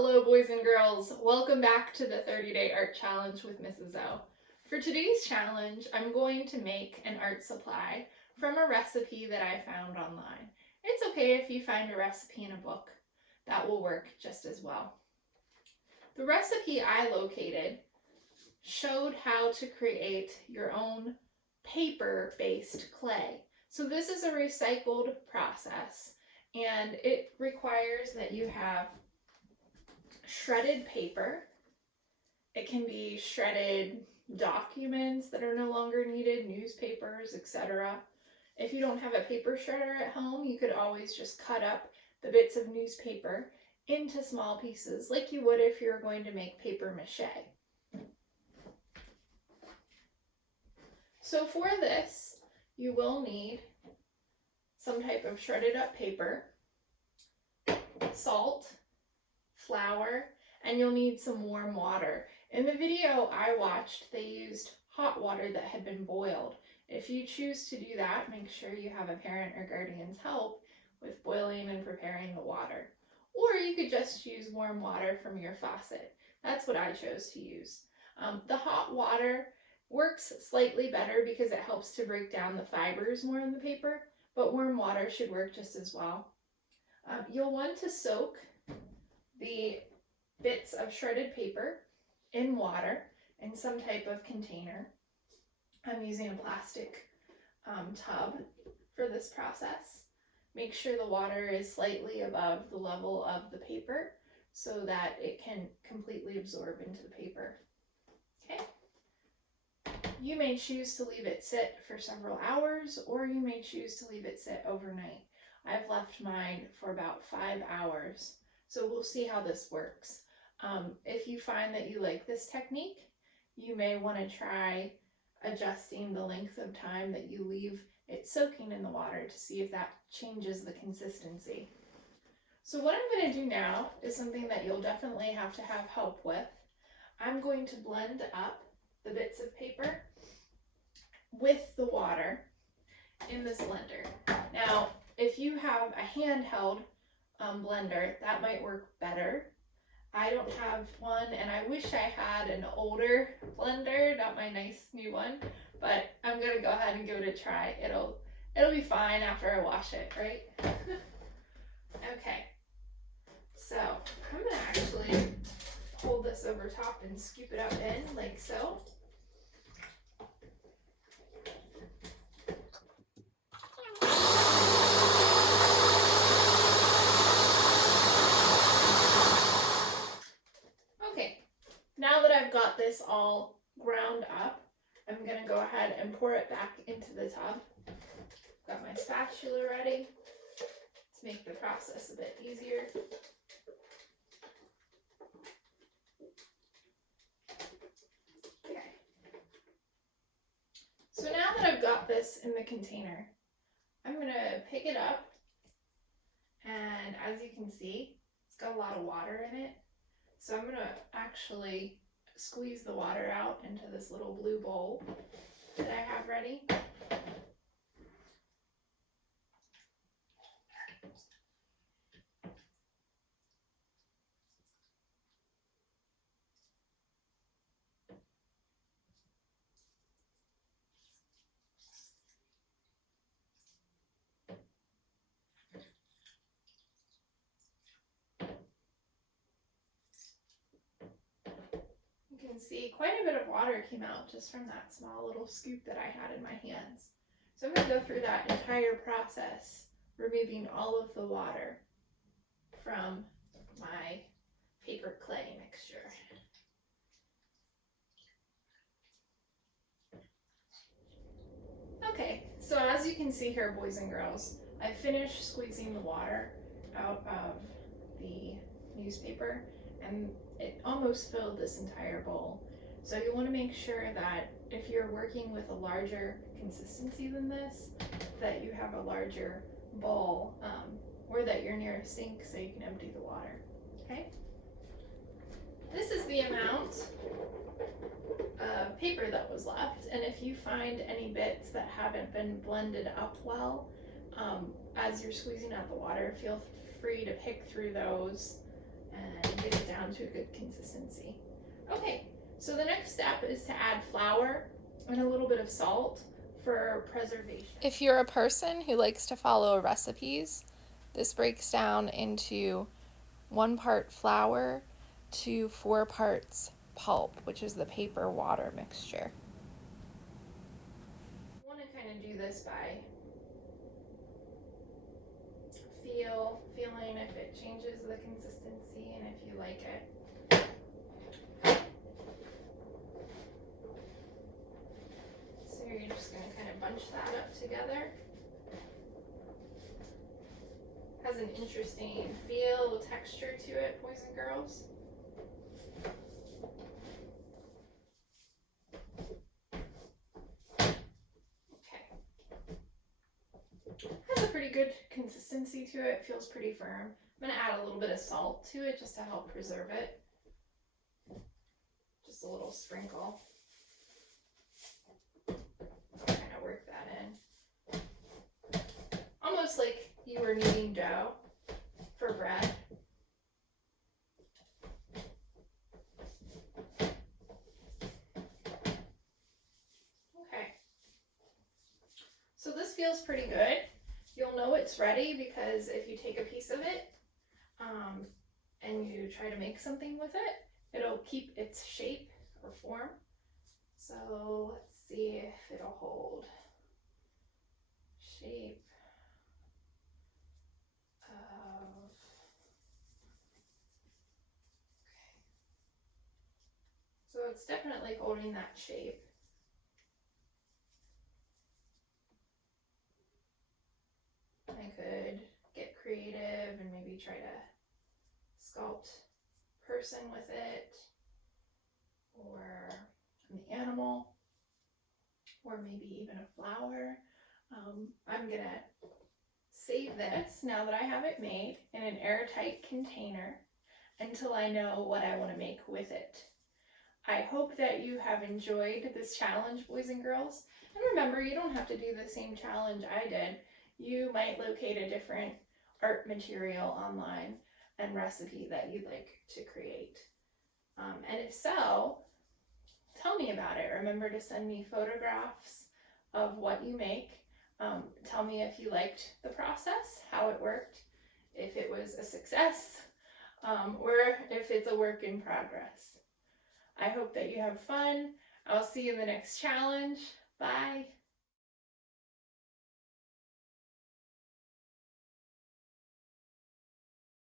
Hello boys and girls, welcome back to the 30-day art challenge with Mrs. O. For today's challenge, I'm going to make an art supply from a recipe that I found online. It's okay if you find a recipe in a book, that will work just as well. The recipe I located showed how to create your own paper-based clay. So this is a recycled process and it requires that you have shredded paper. It can be shredded documents that are no longer needed, newspapers, etc. If you don't have a paper shredder at home, you could always just cut up the bits of newspaper into small pieces like you would if you're going to make paper mache. So for this, you will need some type of shredded up paper, salt, flour, and you'll need some warm water. In the video I watched, they used hot water that had been boiled. If you choose to do that, make sure you have a parent or guardian's help with boiling and preparing the water. Or you could just use warm water from your faucet. That's what I chose to use. The hot water works slightly better because it helps to break down the fibers more in the paper, but warm water should work just as well. You'll want to soak the bits of shredded paper in water in some type of container. I'm using a plastic tub for this process. Make sure the water is slightly above the level of the paper so that it can completely absorb into the paper. Okay. You may choose to leave it sit for several hours, or you may choose to leave it sit overnight. I've left mine for about 5 hours. So we'll see how this works. If you find that you like this technique, you may want to try adjusting the length of time that you leave it soaking in the water to see if that changes the consistency. So what I'm going to do now is something that you'll definitely have to have help with. I'm going to blend up the bits of paper with the water in this blender. Now, if you have a handheld blender, that might work better. I don't have one, and I wish I had an older blender, not my nice new one, but I'm gonna go ahead and give it a try. It'll be fine after I wash it, right? Okay, so I'm gonna actually hold this over top and scoop it up in like so. Now that I've got this all ground up, I'm going to go ahead and pour it back into the tub. Got my spatula ready to make the process a bit easier. Okay. So now that I've got this in the container, I'm going to pick it up, and as you can see, it's got a lot of water in it. So I'm going to actually squeeze the water out into this little blue bowl that I have ready. You can see quite a bit of water came out just from that small little scoop that I had in my hands. So I'm going to go through that entire process, removing all of the water from my paper clay mixture. Okay, so as you can see here, boys and girls, I finished squeezing the water out of the newspaper, and it almost filled this entire bowl. So you want to make sure that if you're working with a larger consistency than this, that you have a larger bowl, or that you're near a sink so you can empty the water. Okay? This is the amount of paper that was left, and if you find any bits that haven't been blended up well, as you're squeezing out the water, feel free to pick through those and get it down to a good consistency. Okay, so the next step is to add flour and a little bit of salt for preservation. If you're a person who likes to follow recipes, this breaks down into 1 part flour to 4 parts pulp, which is the paper water mixture. I want to kind of do this by feeling if it changes the consistency and if you like it. So you're just going to kind of bunch that up together. Has an interesting feel, texture to it, boys and girls. Has a pretty good consistency to it, feels pretty firm. I'm going to add a little bit of salt to it just to help preserve it. Just a little sprinkle. Kind of work that in. Almost like you were kneading dough for bread. Okay. So this feels pretty good. You'll know it's ready because if you take a piece of it and you try to make something with it, it'll keep its shape or form. So let's see if it'll hold shape of, okay. So it's definitely holding that shape. I could get creative and maybe try to sculpt a person with it, or an animal, or maybe even a flower. I'm gonna save this now that I have it made in an airtight container until I know what I want to make with it. I hope that you have enjoyed this challenge, boys and girls. And remember, you don't have to do the same challenge I did. You might locate a different art material online and recipe that you'd like to create. And if so, tell me about it. Remember to send me photographs of what you make. Tell me if you liked the process, how it worked, if it was a success, or if it's a work in progress. I hope that you have fun. I'll see you in the next challenge. Bye.